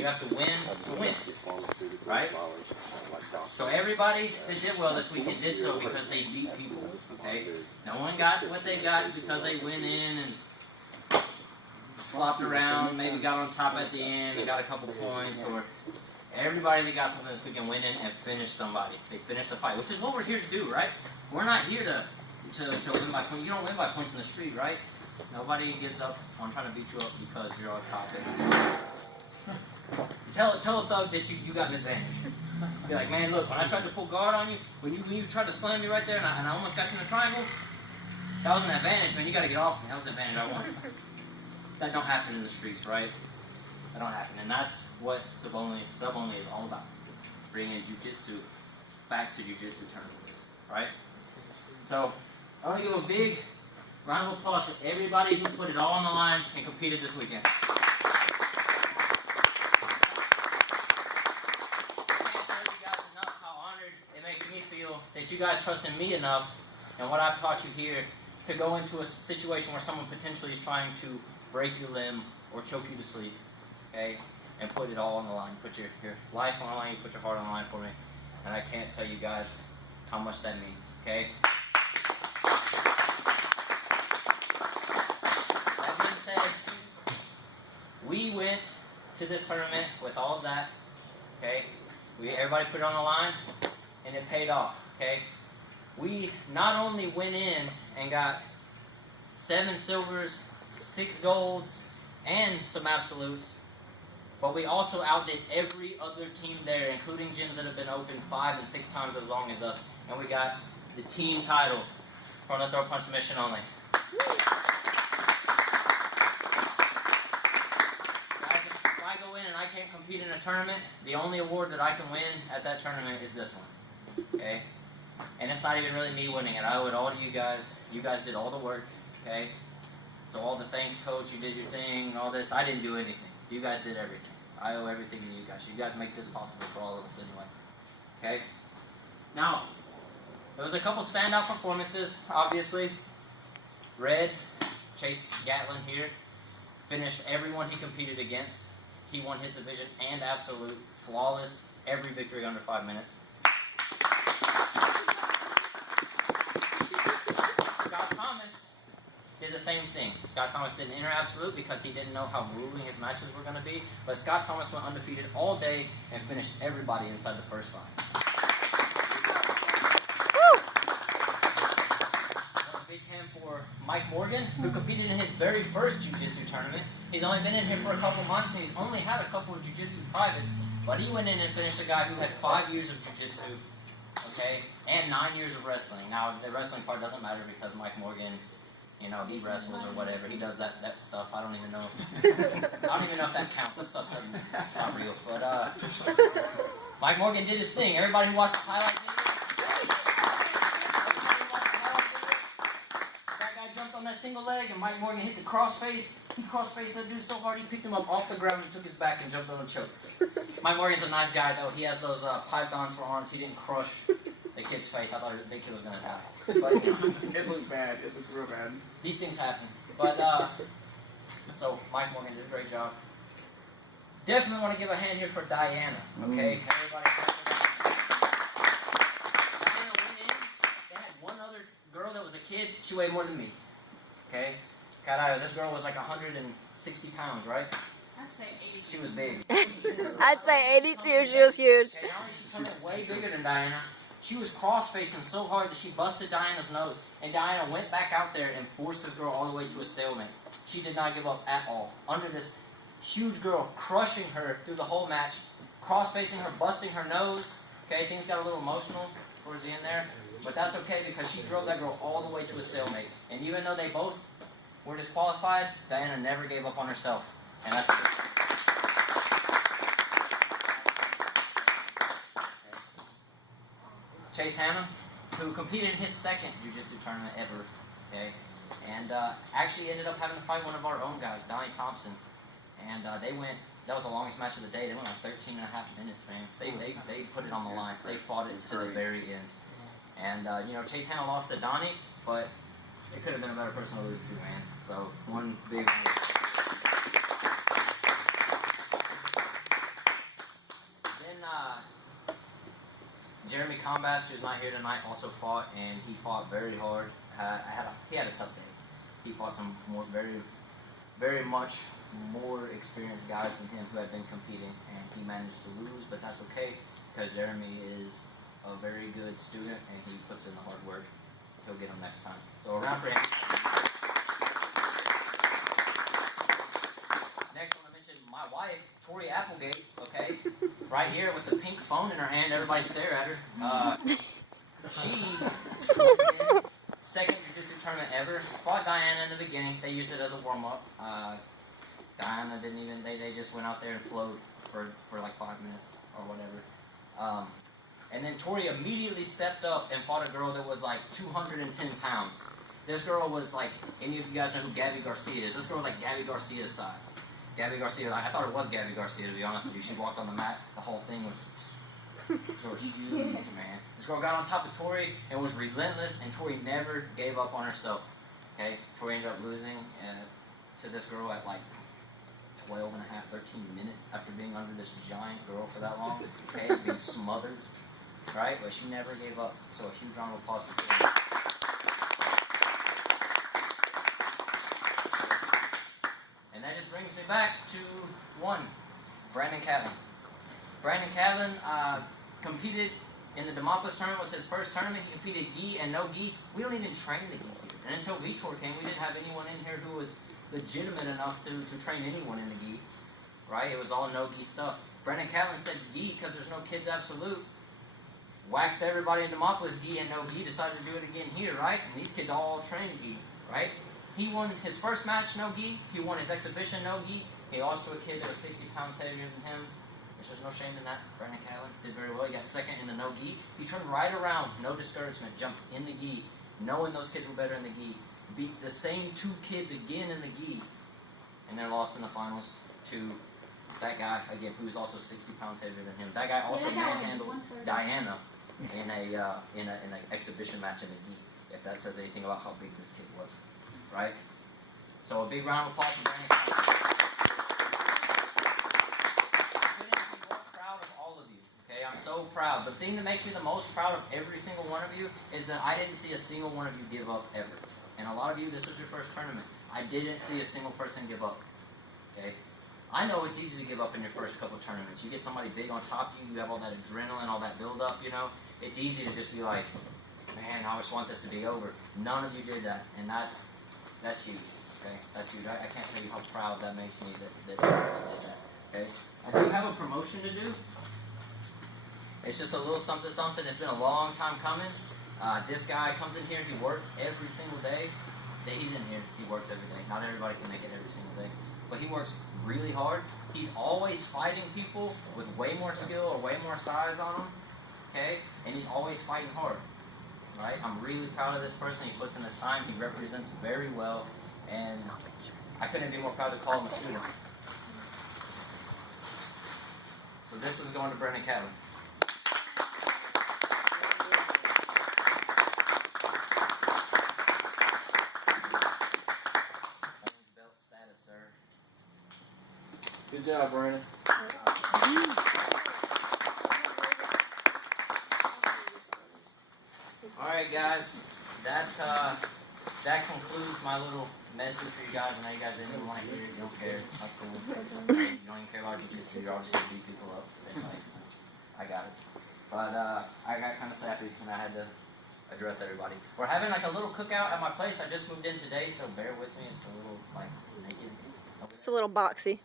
You have to win to win, right? So everybody that did well this weekend did so because they beat people, okay? No one got what they got because they went in and flopped around, maybe got on top at the end and got a couple points, or everybody that got something this weekend went in and finished somebody. They finished the fight, which is what we're here to do, right? We're not here to win by points. You don't win by points in the street, right? Nobody gets up on trying to beat you up because you're on top. Tell a thug that you got an advantage. Be like, man, look, when I tried to pull guard on you, when you tried to slam me right there and I almost got you in a triangle, that was an advantage, man. You got to get off me. That was the advantage I wanted. That don't happen in the streets, right? That don't happen. And that's what sub-only is all about. Bringing jiu-jitsu back to jiu-jitsu tournaments, right? So, I want to give a big round of applause for everybody who put it all on the line and competed this weekend. That you guys trust in me enough and what I've taught you here to go into a situation where someone potentially is trying to break your limb or choke you to sleep, okay? And put it all on the line. Put your life on the line, you put your heart on the line for me. And I can't tell you guys how much that means, okay? That being said, we went to this tournament with all of that, okay? Everybody put it on the line, and it paid off. Okay, we not only went in and got 7 silvers, 6 golds, and some absolutes, but we also outdid every other team there, including gyms that have been open 5 and 6 times as long as us, and we got the team title from the throw punch submission only. Guys, if I go in and I can't compete in a tournament, the only award that I can win at that tournament is this one. Okay? And it's not even really me winning it. I owe it all to you guys. You guys did all the work, okay? So all the thanks, coach, you did your thing, all this. I didn't do anything. You guys did everything. I owe everything to you guys. You guys make this possible for all of us anyway. Okay? Now, there was a couple standout performances, obviously. Red, Chase Gatlin here, finished everyone he competed against. He won his division and absolute, flawless, every victory under 5 minutes. Scott Thomas did the same thing. Scott Thomas didn't enter absolute because he didn't know how grueling his matches were going to be. But Scott Thomas went undefeated all day and finished everybody inside the first 5. A big hand for Mike Morgan, who competed in his very first jiu-jitsu tournament. He's only been in here for a couple months and he's only had a couple of jiu-jitsu privates. But he went in and finished a guy who had 5 years of jiu-jitsu, okay, and 9 years of wrestling. Now, the wrestling part doesn't matter because Mike Morgan, you know, he wrestles or whatever. He does that stuff. I don't even know. I don't even know if that counts. That stuff's not real. But Mike Morgan did his thing. Everybody who watched the highlights video, that guy jumped on that single leg, and Mike Morgan hit the crossface. He crossfaced that dude so hard he picked him up off the ground and took his back and jumped on and choked. Mike Morgan's a nice guy though. He has those pythons for arms. He didn't crush the kid's face. I thought the kid was gonna die. But it looked bad. It looked real bad. These things happen. But so Mike Morgan did a great job. Definitely want to give a hand here for Diana. Okay, everybody. Diana went in. They had one other girl that was a kid. She weighed more than me. Okay. This girl was like 160 pounds, right? I'd say 80. She was big. I'd say 82. She was huge. Okay, not only she's coming way bigger than Diana, she was cross-facing so hard that she busted Diana's nose. And Diana went back out there and forced this girl all the way to a stalemate. She did not give up at all. Under this huge girl, crushing her through the whole match, cross-facing her, busting her nose. Okay, things got a little emotional towards the end there. But that's okay because she drove that girl all the way to a stalemate. And even though they both were disqualified, Diana never gave up on herself. And that's okay. Chase Hanna, who competed in his second jiu-jitsu tournament ever, okay, and actually ended up having to fight one of our own guys, Donnie Thompson. And they went, that was the longest match of the day. They went like 13 and a half minutes, man. They put it on the line. They fought it to the very end. And, you know, Chase Hanna lost to Donnie, but it could have been a better person to lose to, man. So, one big Jeremy Combast, who's not here tonight, also fought, and he fought very hard. He had a tough day. He fought some very much more experienced guys than him who had been competing, and he managed to lose, but that's okay, because Jeremy is a very good student, and he puts in the hard work. He'll get him next time. So a round for him. Next one I mentioned, my wife, Tori Applegate, okay? Right here with the pink phone in her hand, everybody stare at her. She, second jiu-jitsu tournament ever, fought Diana in the beginning. They used it as a warm-up. Diana didn't even, they just went out there and flowed for like 5 minutes or whatever. And then Tori immediately stepped up and fought a girl that was like 210 pounds. This girl was like, any of you guys know who Gabby Garcia is? This girl was like Gabby Garcia's size. Gabby Garcia, I thought it was Gabby Garcia, to be honest with you. She walked on the mat, the whole thing was huge, man. This girl got on top of Tori and was relentless, and Tori never gave up on herself. Okay, Tori ended up losing to this girl at like 12 and a half, 13 minutes after being under this giant girl for that long. Okay, being smothered, right? But she never gave up. So a huge round of applause for Tori. And that just brings me back to one, Brandan Catlin. Brandan Catlin competed in the Demopolis tournament. Was his first tournament. He competed gi and no gi. We don't even train the gi here. And until Vitor came, we didn't have anyone in here who was legitimate enough to train anyone in the gi. Right? It was all no gi stuff. Brandan Catlin said gi because there's no kids absolute. Waxed everybody in Demopolis gi and no gi. Decided to do it again here, right? And these kids all trained gi, right? He won his first match no gi. He won his exhibition no gi. He lost to a kid that was 60 pounds heavier than him. Which there's no shame in that. Brandan Catlin did very well. He got second in the no gi. He turned right around, no discouragement, jumped in the gi, knowing those kids were better in the gi. Beat the same two kids again in the gi, and then lost in the finals to that guy again, who was also 60 pounds heavier than him. That guy also manhandled Diana in an exhibition match in the gi. If that says anything about how big this kid was, right? So a big round of applause for Brandan Catlin. I'm so proud. The thing that makes me the most proud of every single one of you is that I didn't see a single one of you give up ever. And a lot of you, this was your first tournament. I didn't see a single person give up. Okay? I know it's easy to give up in your first couple tournaments. You get somebody big on top of you, you have all that adrenaline, all that build-up, you know. It's easy to just be like, man, I just want this to be over. None of you did that, and that's huge. Okay? That's huge. I can't tell you how proud that makes me that you did that. Okay? I do have a promotion to do. It's just a little something. It's been a long time coming. This guy comes in here. He works every single day that he's in here. He works every day. Not everybody can make it every single day. But he works really hard. He's always fighting people with way more skill or way more size on him. Okay? And he's always fighting hard. Right? I'm really proud of this person. He puts in the time. He represents very well. And I couldn't be more proud to call him a student. So this is going to Brandan Catlin. Good job, Brandon. Alright guys, that concludes my little message for you guys. I know you guys didn't even want to hear it, you don't care. That's cool. You don't even care about jiu-jitsu, you're obviously going to beat people up. I got it. But I got kind of sappy and I had to address everybody. We're having like a little cookout at my place. I just moved in today, so bear with me. It's a little like naked. It's a little boxy.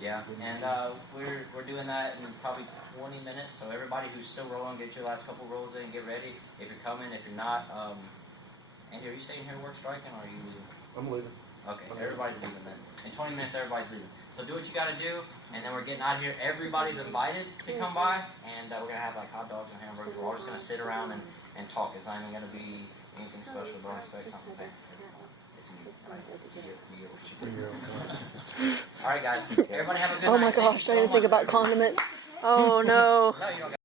Yeah, and we're doing that in probably 20 minutes. So everybody who's still rolling, get your last couple rolls in, get ready. If you're coming, if you're not, Andy, are you staying here to work striking, or are you leaving? I'm leaving. Okay, everybody's leaving then. In 20 minutes, everybody's leaving. So do what you got to do, and then we're getting out of here. Everybody's invited to come by, and we're gonna have like hot dogs and hamburgers. We're all just gonna sit around and talk. It's not even gonna be anything special. Don't expect something fancy. It's me. All right, guys. Everybody have a good night. Oh my gosh, I didn't think about condiments. Oh no. No, you don't got